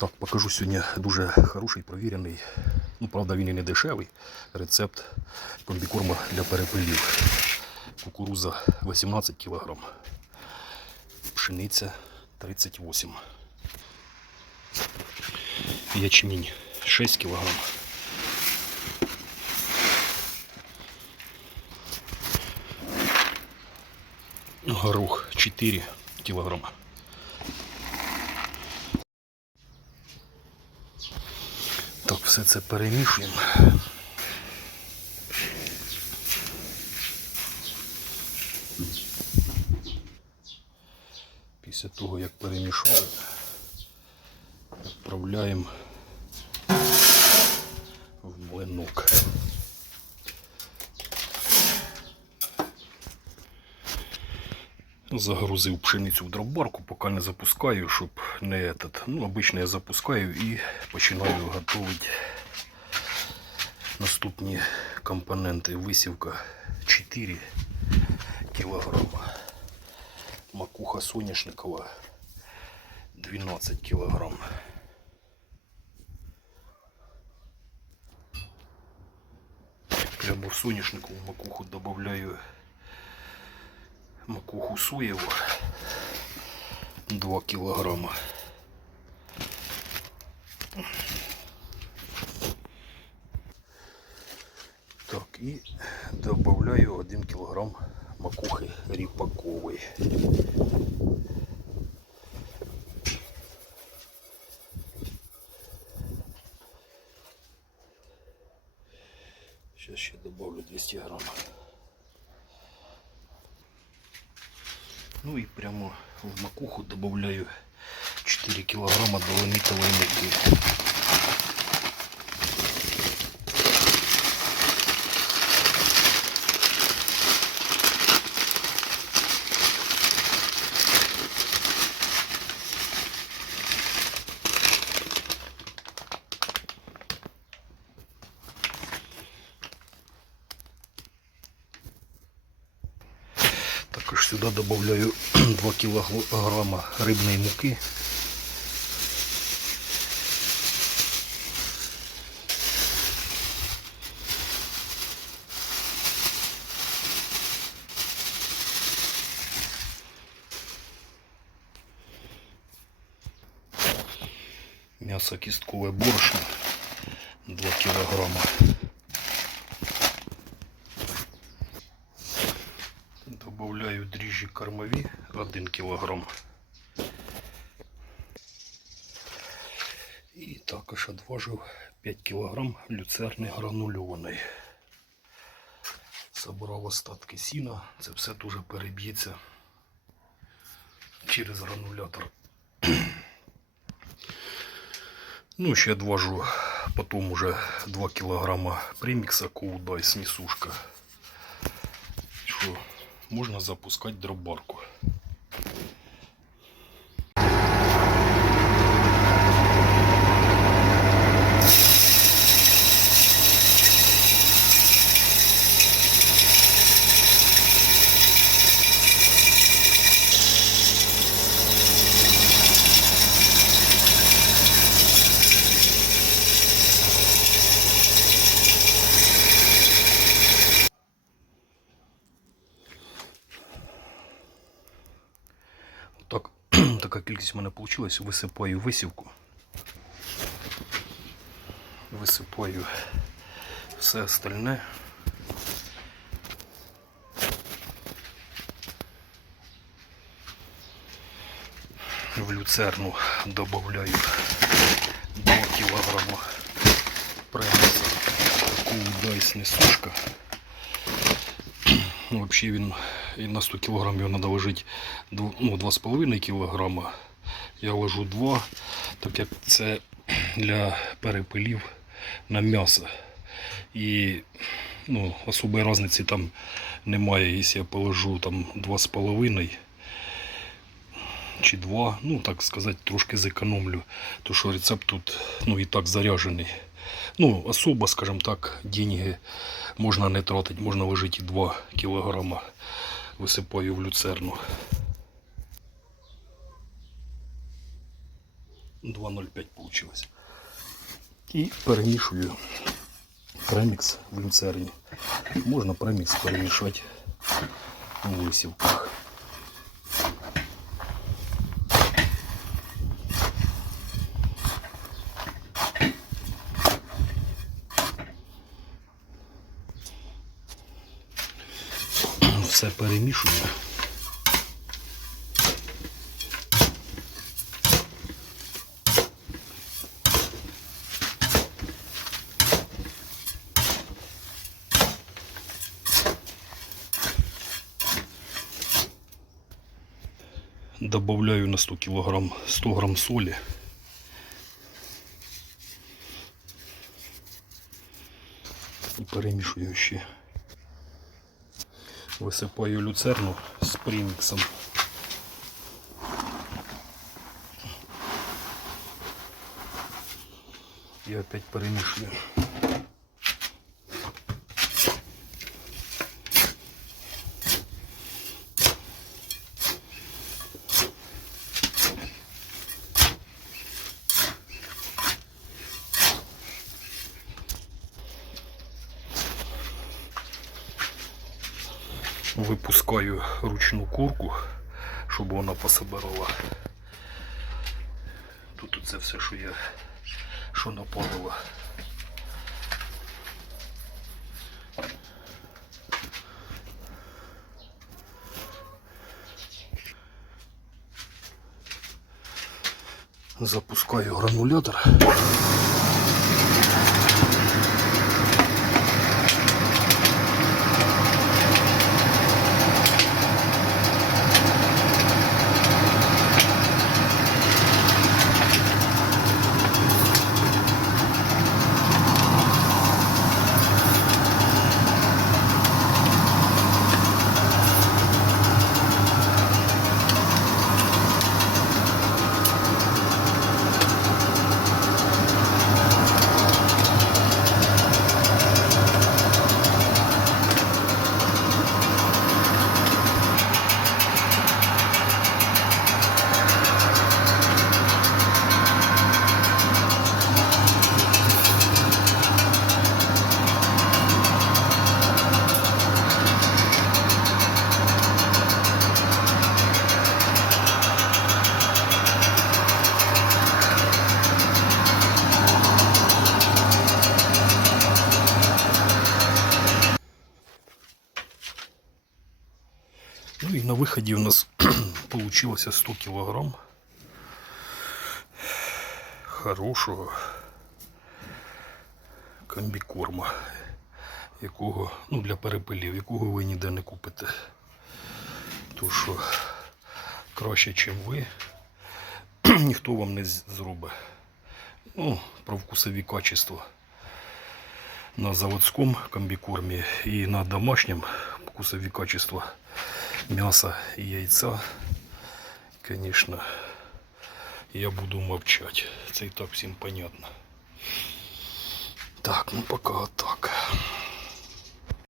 Так, покажу сьогодні дуже хороший, провірений, ну, правда, він і не дешевий. Рецепт комбікорму для перепилів. Кукуруза 18 кг, пшениця 38 Ячмінь 6 кг. Горох 4 кілограма. Все це перемішуємо. Після того, як перемішали, відправляємо в млинок. Загрузив пшеницю в дробарку, поки не запускаю, щоб не этот. Ну, обично я запускаю і починаю готувати наступні компоненти. Висівка 4 кілограма. Макуха соняшникова 12 кілограм. Прямо в соняшнику макуху добавляю макуху соєву 2 кілограма. Так, і добавляю 1 кілограм макухи ріпакової. Сейчас ще добавлю 200 грамм. Ну и прямо в макуху добавляю 4 килограмма доломитовой муки. Також сюди додаю 2 кілограма рибної муки. М'ясо кісткове борошно 2 кілограма. Добавляю дріжджі кормові 1 кг. І також одважив 5 кг люцерни гранульованої. Забрав остатки сіна, це все дуже переб'ється через гранулятор. Ну, ще одважу потім уже 2 кг премікса Коудай снісушка. Що можна запускати дробарку. Так, така кількість в мене вийшла. Висипаю висівку. Висипаю все остальне. В люцерну добавляю 2 кілограма преміса Кулдайс несушка. Ну, Взагалі він і на 100 кг його треба лежати ну, 2,5 кг. Я ложу 2, так як це для перепилів на м'ясо. І ну, особої різниці там немає, якщо я положу там 2,5 чи 2, ну так сказати, трошки зекономлю. То що рецепт тут ну, і так заряджений. Ну, особо, скажімо так, деньги можна не тратити, можна ложити і 2 кілограма. Висипаю в люцерну. 2,05 вийшло. І перемішую премікс в люцерні. Можна премікс перемішати у висівках. Все перемішую. Добавляю на 100 килограмм 100 грамм соли. І перемішую ще. Висипаю люцерну з приміксом. І опять перемішую. Випускаю ручну курку, щоб вона пособирала. Тут оце все, що я що напалила. Запускаю гранулятор. Ну і на виході у нас вийшло 100 кілограм хорошого комбікорма, якого, ну для перепилів, якого ви ніде не купите. То що краще, ніж ви, ніхто вам не зробить. Ну, про вкусові качества на заводському комбікормі і на домашньому вкусові качества мяса и яйца, конечно, я буду молчать. Це і так всім понятно. Так, ну пока так.